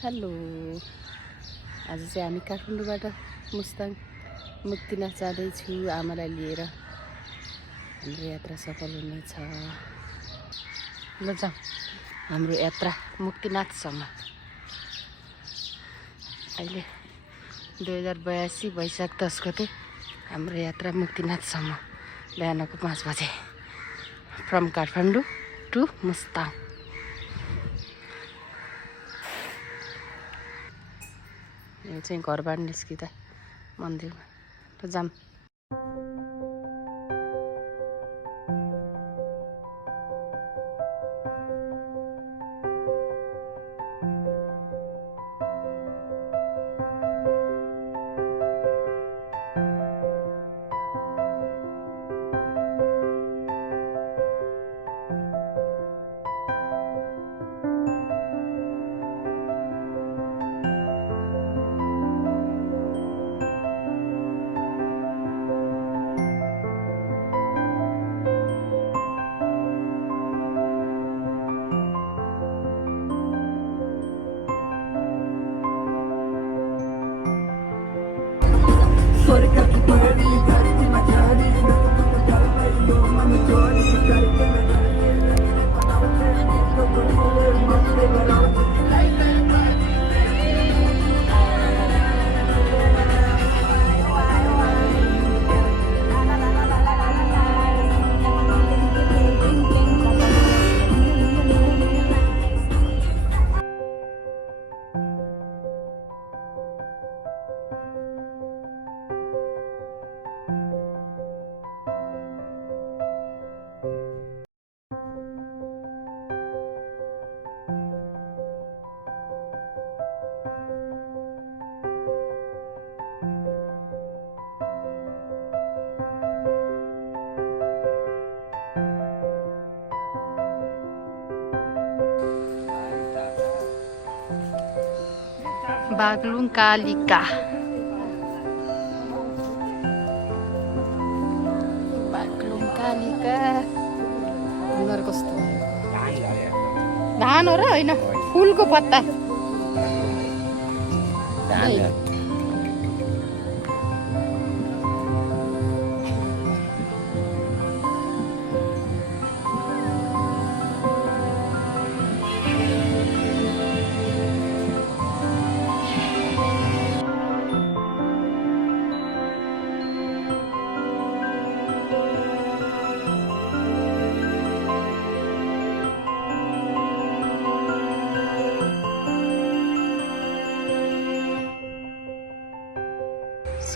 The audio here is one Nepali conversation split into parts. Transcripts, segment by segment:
हेलो आज चाहिँ हामी काठमाडौँबाट मुस्ताङ मुक्तिनाथ जाँदैछु आमालाई लिएर। हाम्रो यात्रा सफल हुनेछ। ल जाउँ हाम्रो यात्रा मुक्तिनाथसम्म। अहिले 2082 वैशाख 10 गते हाम्रो यात्रा मुक्तिनाथसम्म बिहानको 5 बजे फ्रम काठमाडौँ टु मुस्ताङ। यो चाहिँ घरबाट निस्किँदा मन्दिरमा र जाम। बागलुङ कालिका कलर कस्तो धान हो र होइन फुलको पत्ता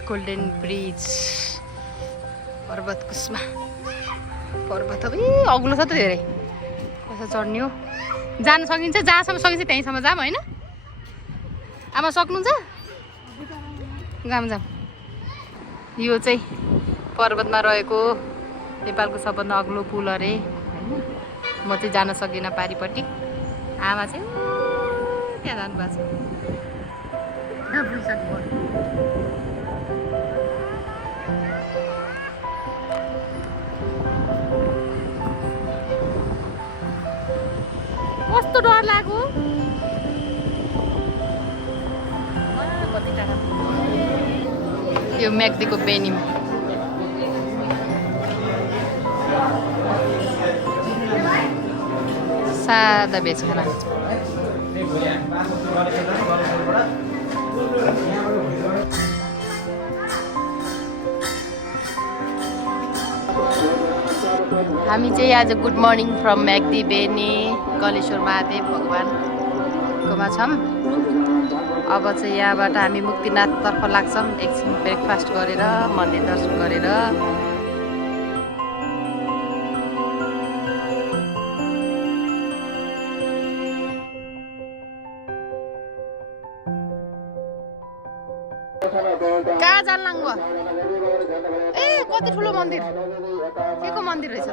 गोल्डन ब्रिज पर्वत कुस्मा पर्वत अग्लो छ त धेरै कसो चढ्ने हो जान सकिन्छ जहाँसम्म सकिन्छ त्यहीँसम्म जाम होइन आमा सक्नुहुन्छ जाम जाम। यो चाहिँ पर्वतमा रहेको नेपालको सबभन्दा अग्लो पुल अरे म चाहिँ जान सकिनँ पारिपट्टि आमा चाहिँ त्यहाँ जानुभएको छ। कस्तो डर लाग्यो यो म्याग्दीको बेनिम सादा भेज खाना हामी चाहिँ आज good morning from Myagdi Beni Galeshwar Mahadev भगवान्कोमा छौँ। अब चाहिँ यहाँबाट हामी मुक्तिनाथतर्फ लाग्छौँ। एकछिन ब्रेकफास्ट गरेर मन्दिर दर्शन गरेर कहाँ जान लाग्नु ए कति ठुलो मन्दिर के को मन्दिर रहेछ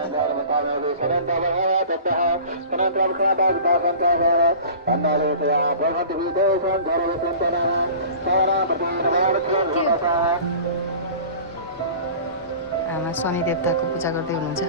त आमा शनि देवताको पूजा गर्दै हुनुहुन्छ।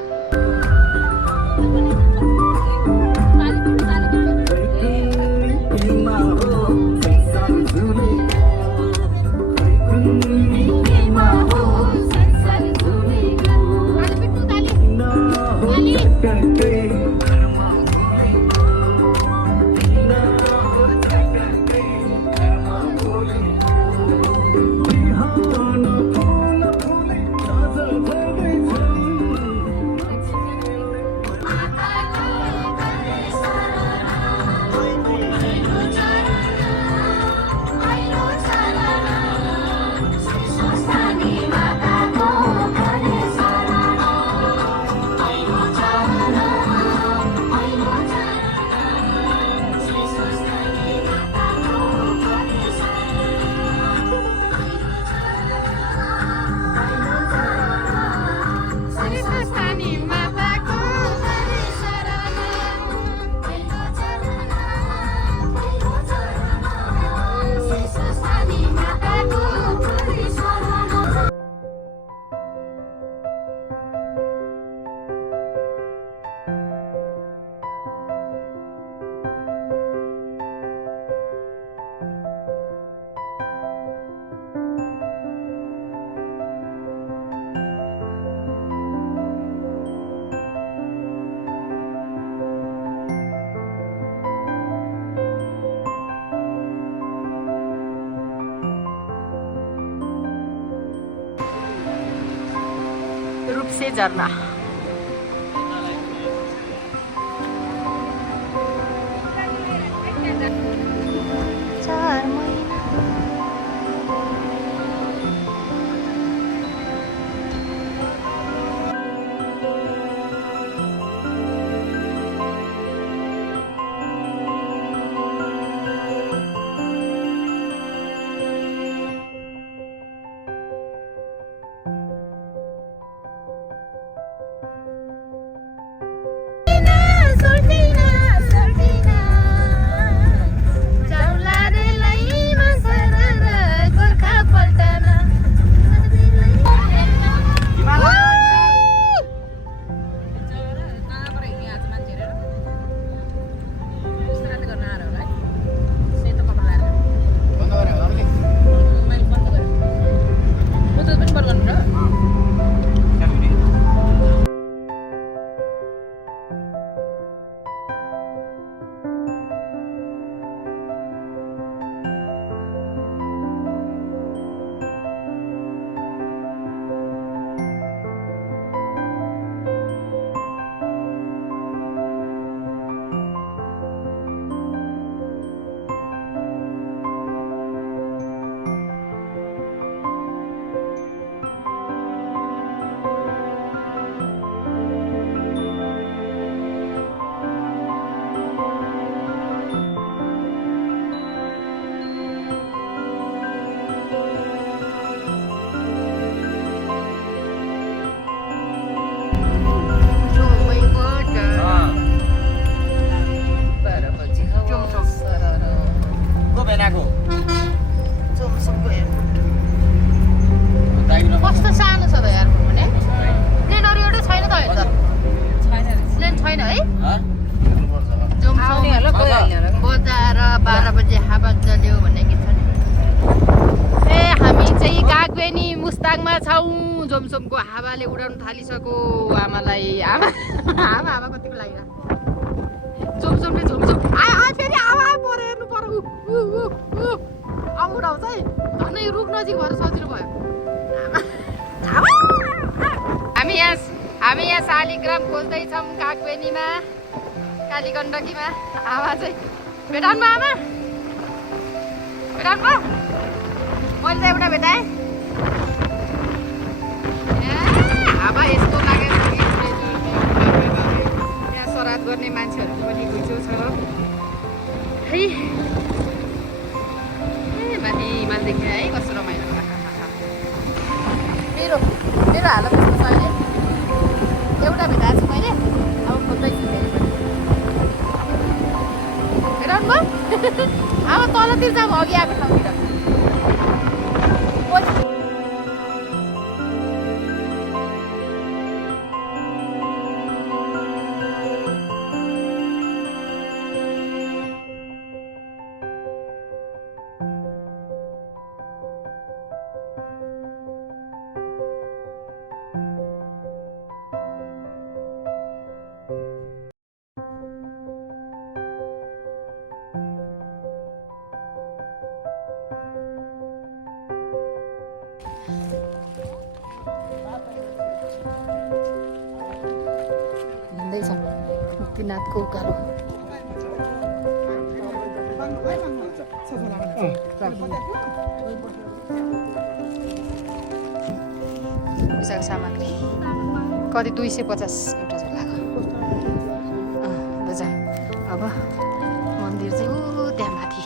से झरना कस्तो सानो छ त एयरपोर्ट भने प्लेनहरू एउटै छैन त अहिले त प्लेन छैन है बजार 12 बजे हावा चल्यो भन्ने गीत छ नि ए हामी चाहिँ कागबेनी मुस्ताङमा छौँ जोमसोमको हावाले उडाउन थालिसक्यो आमालाई आमा कतिको लागिरहेको जोमसोमले जोमसोम फेरि आमा पऱ्यो हेर्नु पर्यो अब उडाउँछ है झनै रुख नजिक भएर सजिलो भयो हामी यहाँ शालिग्राम खोज्दैछौँ कागबेनीमा कालीगण्डकीमा आमा चाहिँ भेटाउनु आमा भेटाउनु मैले त एउटा भेटाएँ हावा यस्तो लागेको छ यहाँ श्राद्ध गर्ने मान्छेहरूको पनि घुइँचो छ है माथि हिमालदेखि है कस्तो रमाइलो मेरो हालत कस्तो छ अहिले एउटा भेटाएको छु मैले अब खोज्दैछु फेरि पनि भेटाउनु भयो अब तलतिर चाहिँ अब अघि आएको ठाउँतिर मुक्तिनाथको उकालो विशाल सामग्री कति 250 एउटा झोलाको बजार अब मन्दिर चाहिँ ऊ त्यहाँ माथि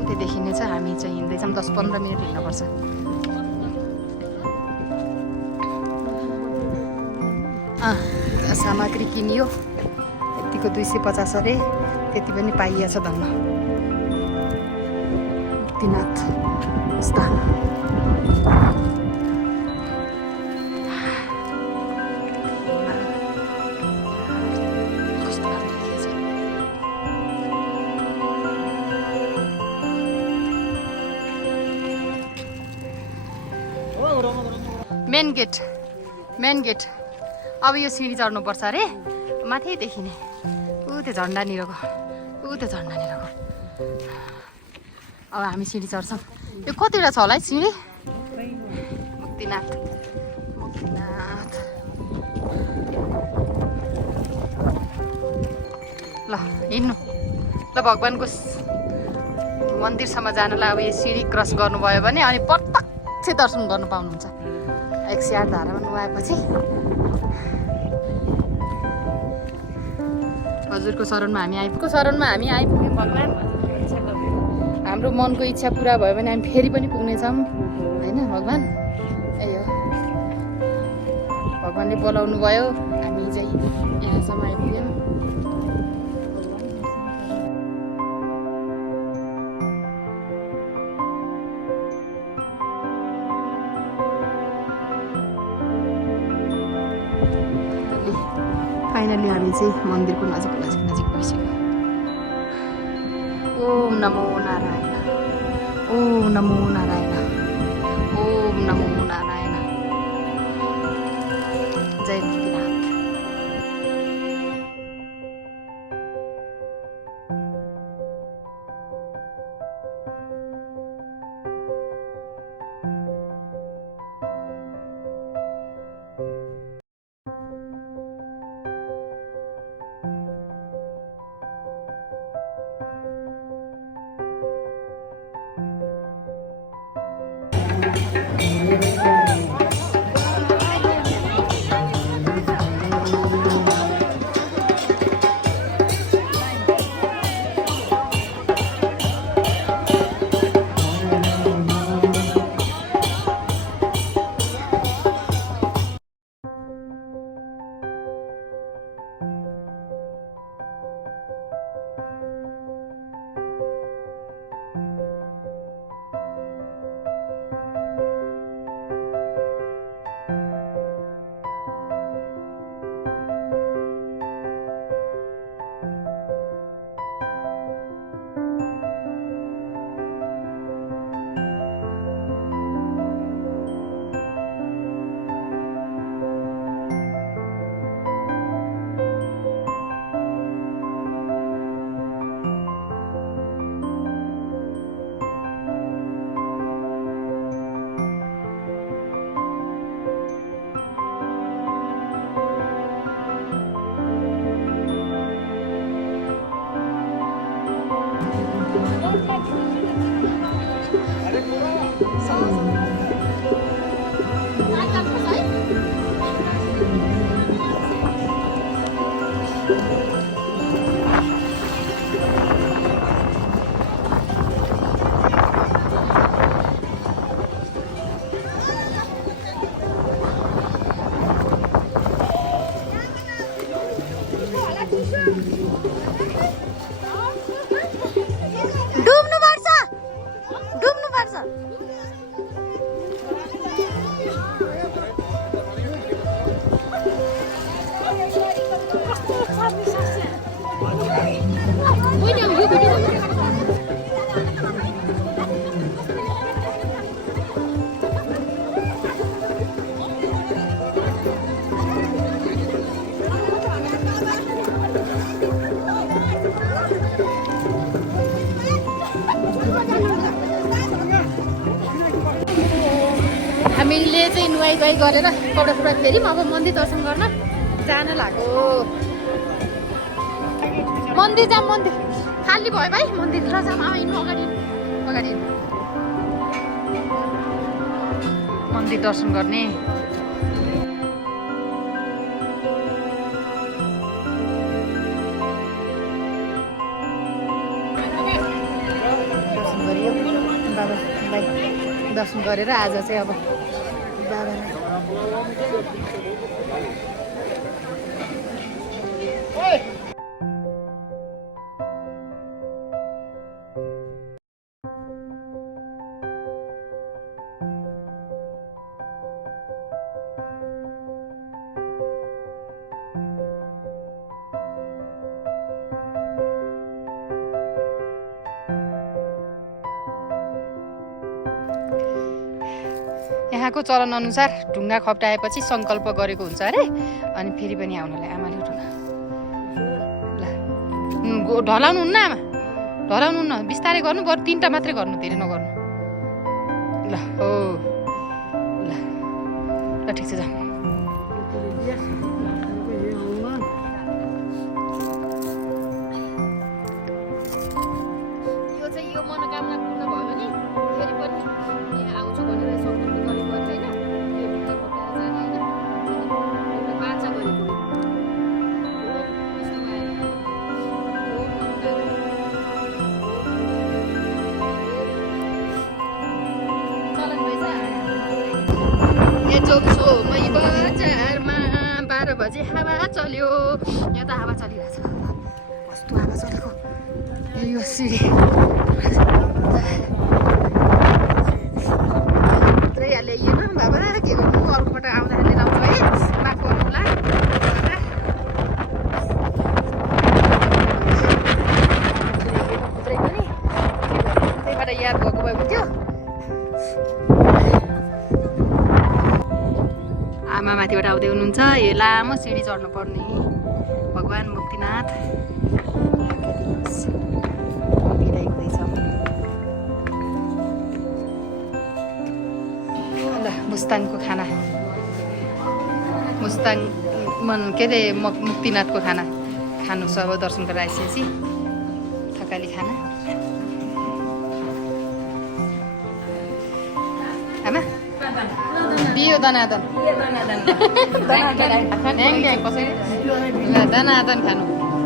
उतै देखिने छ हामी चाहिँ हिँड्दैछौँ 10-15 मिनट हिँड्नुपर्छ सामग्री किनियो यतिको 250 अरे त्यति पनि पाइएछ धन्न मुक्तिनाथ स्थान मेन गेट अब यो सिँढी चढ्नुपर्छ अरे माथि देखिने ऊ त्यो झन्डानिरको अब हामी सिँढी चढ्छौँ यो कतिवटा छ होला है सिँढी मुक्तिनाथ हिँड्नु ल भगवान्को मन्दिरसम्म जानलाई अब यो सिँढी क्रस गर्नुभयो भने अनि प्रत्यक्ष दर्शन गर्नु पाउनुहुन्छ 108 धारामा नुहाएपछि हजुरको शरणमा हामी आइपुग्यौँ भगवान् हाम्रो मनको इच्छा पुरा भयो भने हामी फेरि पनि पुग्नेछौँ होइन भगवान् यही हो भगवान्ले बोलाउनु भयो हामी चाहिँ यहाँसम्म आइपुग्यौँ फाइनली हामी चाहिँ मन्दिरको नजिक पुगिसक्यौँ ओम नमो नारायण ओम नमो नारायण ओम नमो नारायण जय मुक्तिनाथ हामीले चाहिँ नुहाई धुवाई गरेर कपडा सुपडा फेऱ्यौँ अब मन्दिर दर्शन गर्न जान लाग्यो मन्दिर जाऊँ मन्दिर खाली भयो भाइ मन्दिरतिर जाऊँ अब हिँड्नु अगाडि मन्दिर दर्शन गर्ने दर्शन गरियो बाबालाई दर्शन गरेर आज चाहिँ अब बाबालाई यहाँको चलन अनुसार ढुङ्गा खप्टाएपछि सङ्कल्प गरेको हुन्छ अरे अनि फेरि पनि आउनुलाई आमाले ढुङ्गा ल ढलाउनु हुन्न आमा ढलाउनु हुन्न बिस्तारै गर्नु बरु 3टा मात्रै गर्नु धेरै नगर्नु ल हो ल ल ठिक छ जाऊ मनोकामना पूर्ण भयो भने फेरि पनि यहाँ आउँछु भनेर सङ्कल्प गरेको होइन यो भिडियो फटाएर जाने होइन एउटा बाचा गरेको चोकछोमै बजारमा 12 बजे हावा चल्यो यहाँ त हावा चलिरहेछ कस्तो हावा चलेको यो सिडी पुरै ल्याइएन बाबा के गर्नु अर्कोपल्ट आउँदाखेरि लिएर आउँछु है माफ गर्नु होला पुत्रै पनि त्यहीबाट याद भएको भए हुन्थ्यो आमा माथिबाट आउँदै हुनुहुन्छ यो लामो सिडी चढ्नु पर्ने भगवान् मुक्तिनाथ ल मुस्ताङको खाना मुस्ताङ के अरे मुक्तिनाथको खाना खानु सब दर्शन गरेर आइसकेपछि थकाली खाना आमा बियो दनादन दनादन खानु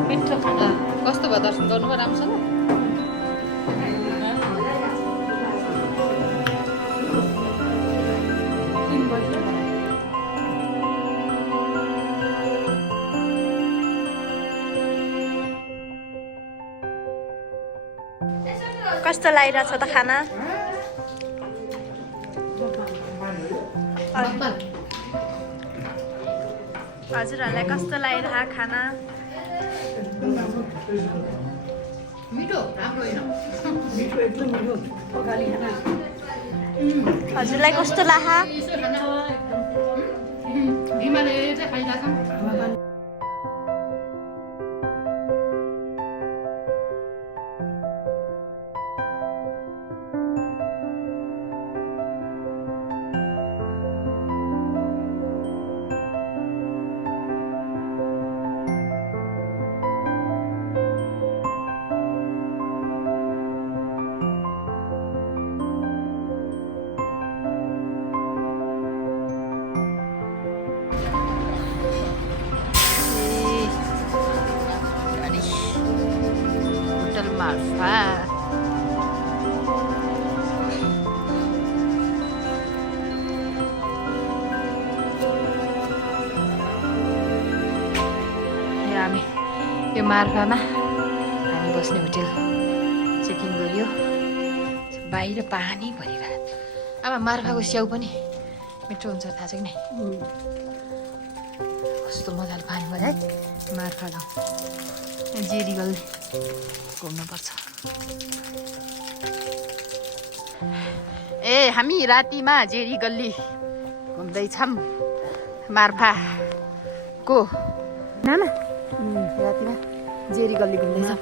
मिठो खाना कस्तो भयो दर्शन गर्नुभयो राम्रोसँग कस्तो लागिरहेछ त खाना हजुरहरूलाई कस्तो लागिरह खाना मिठो राम्रो होइन हजुरलाई कस्तो लाहा बिमारले चाहिँ खाइरहेको Marfa. हामी यो मार्फामा हामी बस्ने होटेल चेकिङ गरियो बाहिर पानी भरिरहेको अब मार्फाको स्याउ पनि मिठो हुन्छ थाहा छ कि नै कस्तो मजाले पानी भरे है मार्फा गाउँ जेरी गल्ली घुम्नुपर्छ ए हामी रातिमा जेरी गल्ली घुम्दैछौँ मार्फाको नाना रातिमा जेरी गल्ली घुम्दैछौँ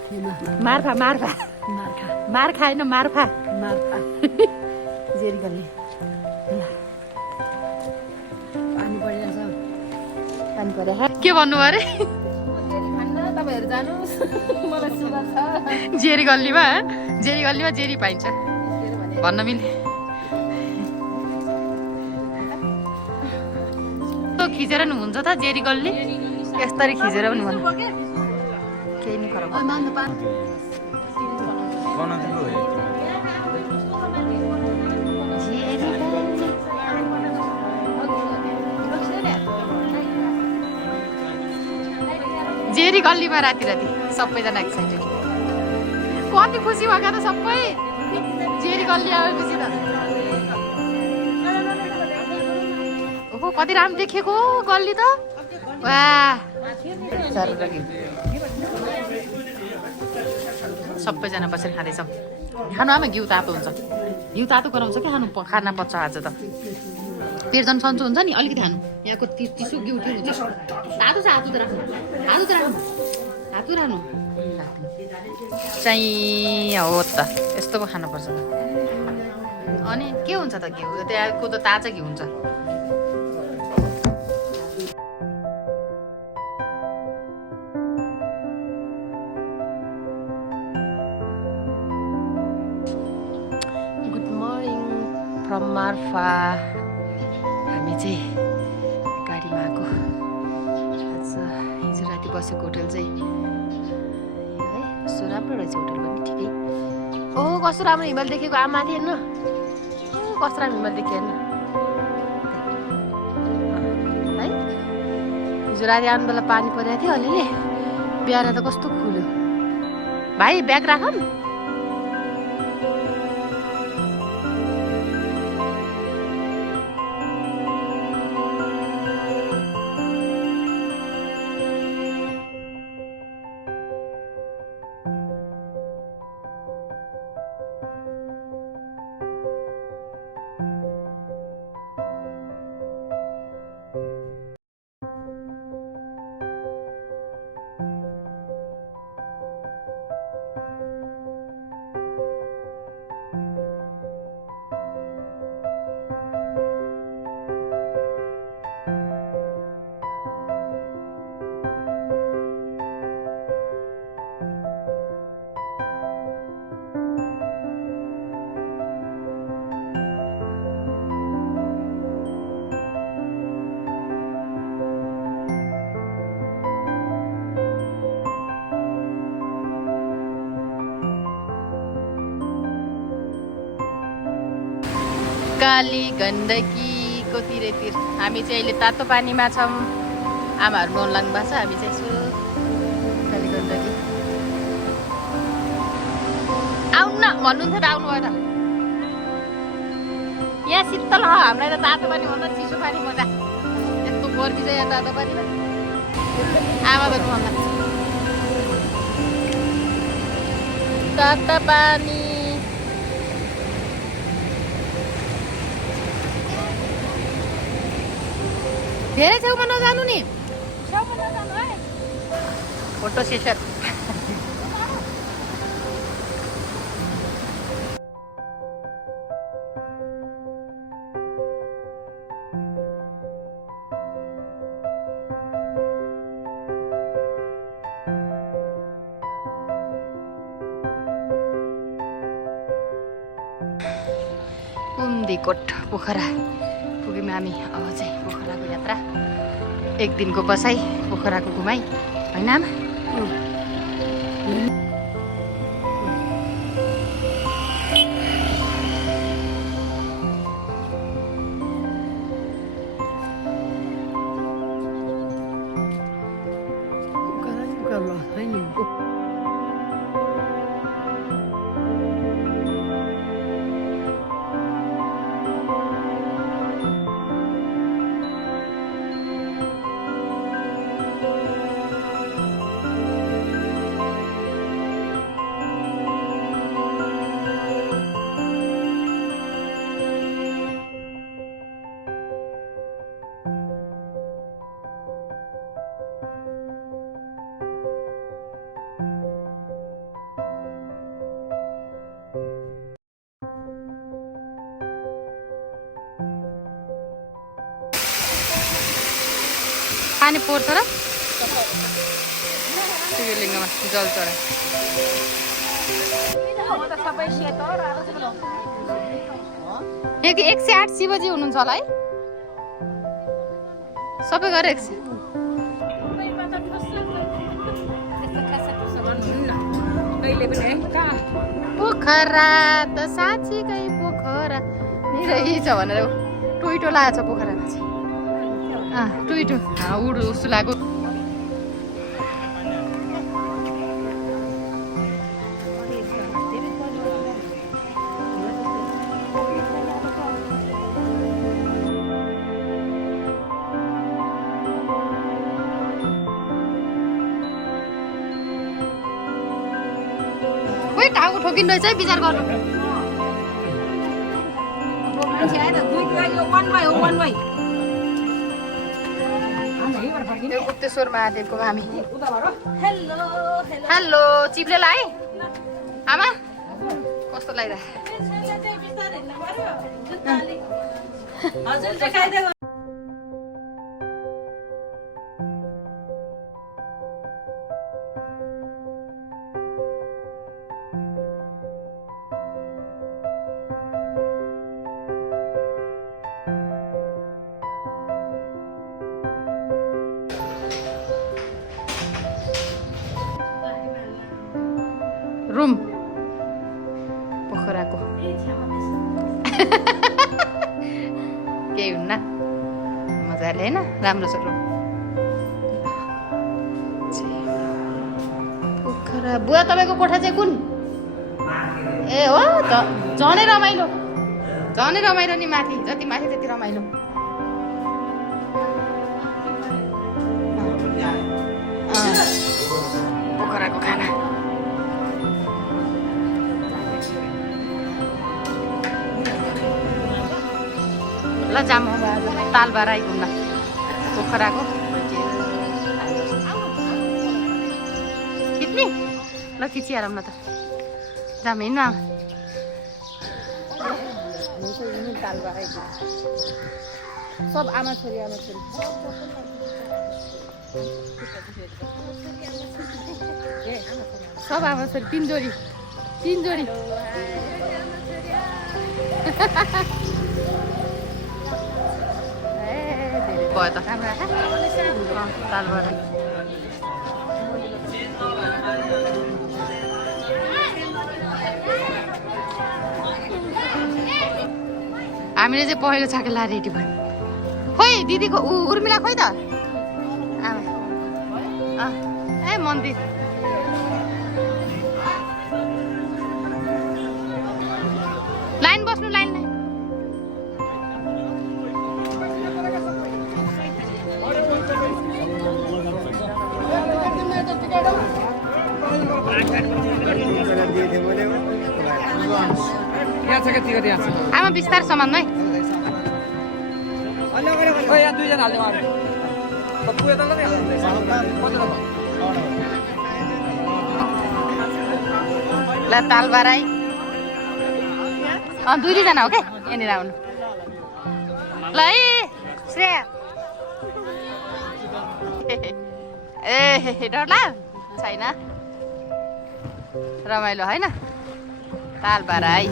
मार्फा मार्फा मार्फा मार्फा होइन मार्फा मार्फा जेरी गल्ली पानी परिरहेछ पानी परे के भन्नु अरे तपाईहरु जानुस् मलाई सुगर छ जेरी गल्लीमा जेरी पाइन्छ भन्न मिल्ने तो खिचेर नि हुन्छ त जेरी गल्ली यसरी खिचेर पनि हुन्छ केही नि फरक जेरी गल्लीमा राति सबैजना एक्साइटेड कति खुसी भएको त सबै जेरी गल्ली आएपछि त ओहो कति राम्रो देखेको गल्ली त वाह सबैजना बसेर खाँदैछौँ खानु आमा घिउ तातो हुन्छ घिउ तातो गराउँछ कि खाना पच्छ आज त पेट झन् सन्चो हुन्छ नि अलिकति खानु यहाँको चिसो घिउ के हुन्छ तातो छ हात राख्नु चाहिँ हो त यस्तो पो खानुपर्छ अनि के हुन्छ त घिउ त्यहाँको त ताजा घिउ हुन्छ फ्रम मार्फा हामी चाहिँ गाडीमा आएको। आज हिजो राति बसेको होटल चाहिँ है कस्तो राम्रो रहेछ होटल पनि ठिकै। ओहो कस्तो राम्रो हिमाल देखेको आमा माथि हेर्नु कस्तो राम्रो हिमाल देख्यो हेर्नु है। हिजो राति आउनु बेला पानी परेको थियो अलिअलि, बिहान त कस्तो खुल्यो। भाइ ब्याग राख न। काली गण्डकीको तिरैतिर हामी चाहिँ अहिले तातो पानीमा छौँ। आमाहरू नुहाउन लाग्नु भएको छ, हामी चाहिँ यसो काली गण्डकी आउनु न भन्नुहुन्थ्यो त आउनु भयो त। यहाँ शीतल हो, हामीलाई त तातो पानी भन्दा चिसो पानी मजा। यस्तो गर्मी छ यहाँ तातो पानीमा, आमा त नुहाउन लाग्छ। तातो पानी धेरै छेउमा नजानु नि, फोटो सेसन। उम्दीकोट पोखरा पुग्यौँ हामी। अब चाहिँ पोखराको यात्रा, एक दिनको बसाइ, पोखराको घुमाइ होइन आमा? पानी पर्छ र शिवलिङ्गमा जल चढाए। एक 108 शिवजी हुनुहुन्छ होला है, सबै गरेर 100। पोखरा त साँच्चीकै पोखरा नै रहेछ भनेर टुइटो लागेको छ पोखरामा चाहिँ। टुइटो उड उस्तो लाग्यो। खोइ टाउको ठोकिँदो रहेछ है, विचार गर्नु। गुप्तेश्वर महादेवको हामी। हेलो चिप्ले लाए आमा, कस्तो लाग्दा? केही हुन्न मजाले होइन राम्रो छ पोखरा बुवा तपाईँको कोठा चाहिँ कुन ए हो त झनै रमाइलो नि माथि जति माथि त्यति रमाइलो पोखराको खाना ल जाम तालबार आइपुग्न पोखराको खिच्ने ल खिचिहालौँ न त जाम हिँड्नु आमा तालबार आइपुग्छ सब आमा छोरी सब आमा छोरी तीन जोडी भयो त तालबार हामीले चाहिँ पहिलो छाके ला रेडी भयो खोइ दिदीको उर्मिला खोइ त आमा ए मन्दिर लाइन बस्नु लाइन आमा बिस्तार सामान है ल तालबार आई दुईजना हो क्या यहाँनिर आउनु ल है श्रेया ए डरला छैन रमाइलो होइन तालबार आई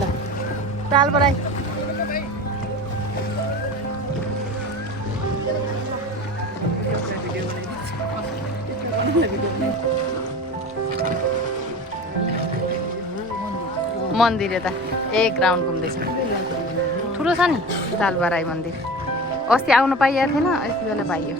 मन्दिर यता एक राउन्ड घुम्दैछ ठुलो छ नि तालबार आई मन्दिर अस्ति आउनु पाइएको थिएन यति बेला पाइयो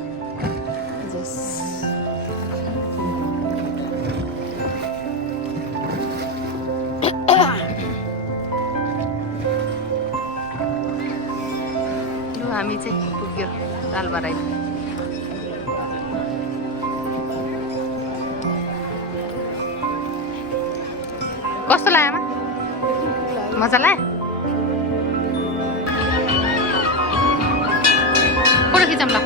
हामी चाहिँ पुग्यो तालबार आई कस्तो लाग्यो आमा मजा लाग्यो फोटो खिचौँ ल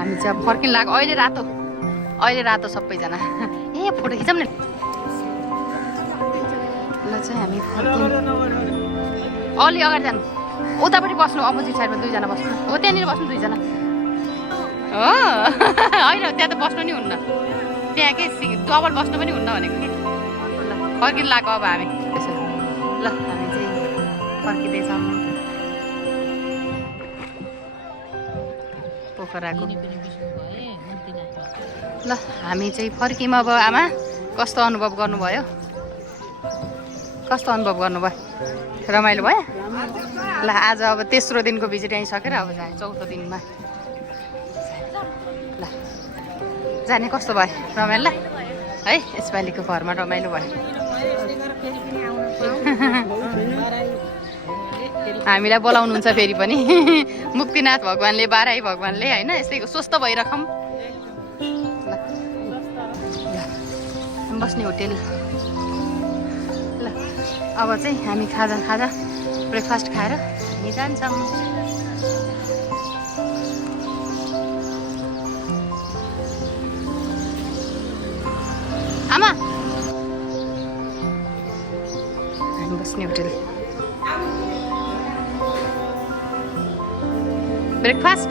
हामी चाहिँ अब फर्किन लाग्यो अहिले रातो सबैजना ए फोटो खिचौँ न ल चाहिँ हामी अलि अगाडि जानु उतापट्टि बस्नु अपोजिट साइडमा दुईजना बस्नु हो त्यहाँनिर बस्नु दुईजना हो होइन त्यहाँ त बस्नु नि हुन्न त्यहाँ के डबल बस्नु पनि हुन्न भनेको कि ल फर्किन लाग्यो अब हामी त्यसो ल हामी चाहिँ फर्किँदैछौँ पोखराको ल हामी चाहिँ फर्क्यौँ अब आमा कस्तो अनुभव गर्नुभयो रमाइलो भयो ल आज अब तेस्रो दिनको भिजिट आइसकेर अब जाने चौथो दिनमा ल जाने कस्तो भयो रमाइलो है यसपालिको घरमा रमाइलो भयो हामीलाई बोलाउनुहुन्छ फेरि पनि मुक्तिनाथ भगवान्ले बाराई भगवान्ले होइन यस्तै स्वस्थ भइरखौँ ल बस्ने होटेल ल अब चाहिँ हामी खाजा ब्रेकफास्ट खाएर हामी जान्छौँ आमा हामी बस्ने होटेल ब्रेकफास्ट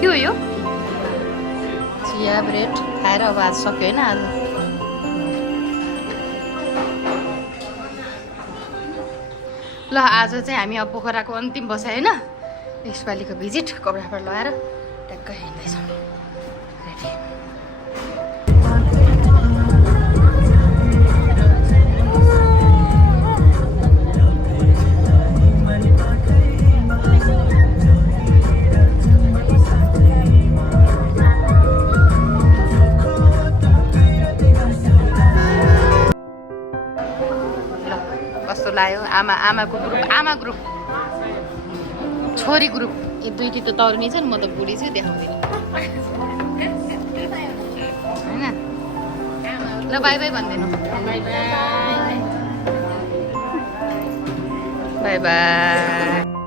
के हो यो चिया ब्रेड खाएर अब आज सक्यो होइन आज ल आज चाहिँ हामी अब पोखराको अन्तिम बसाइ होइन यसपालिको भिजिट कपडाफाट लगाएर ट्याक्क हिँड्दैछौँ रेडी कस्तो लाग्यो आमा ग्रुप छोरी ग्रुप यो दुईटी त तरुनी छ नि म त बुढी छु देखाउँदिनँ होइन ल बाई बाई भनिदिनु बाई बाई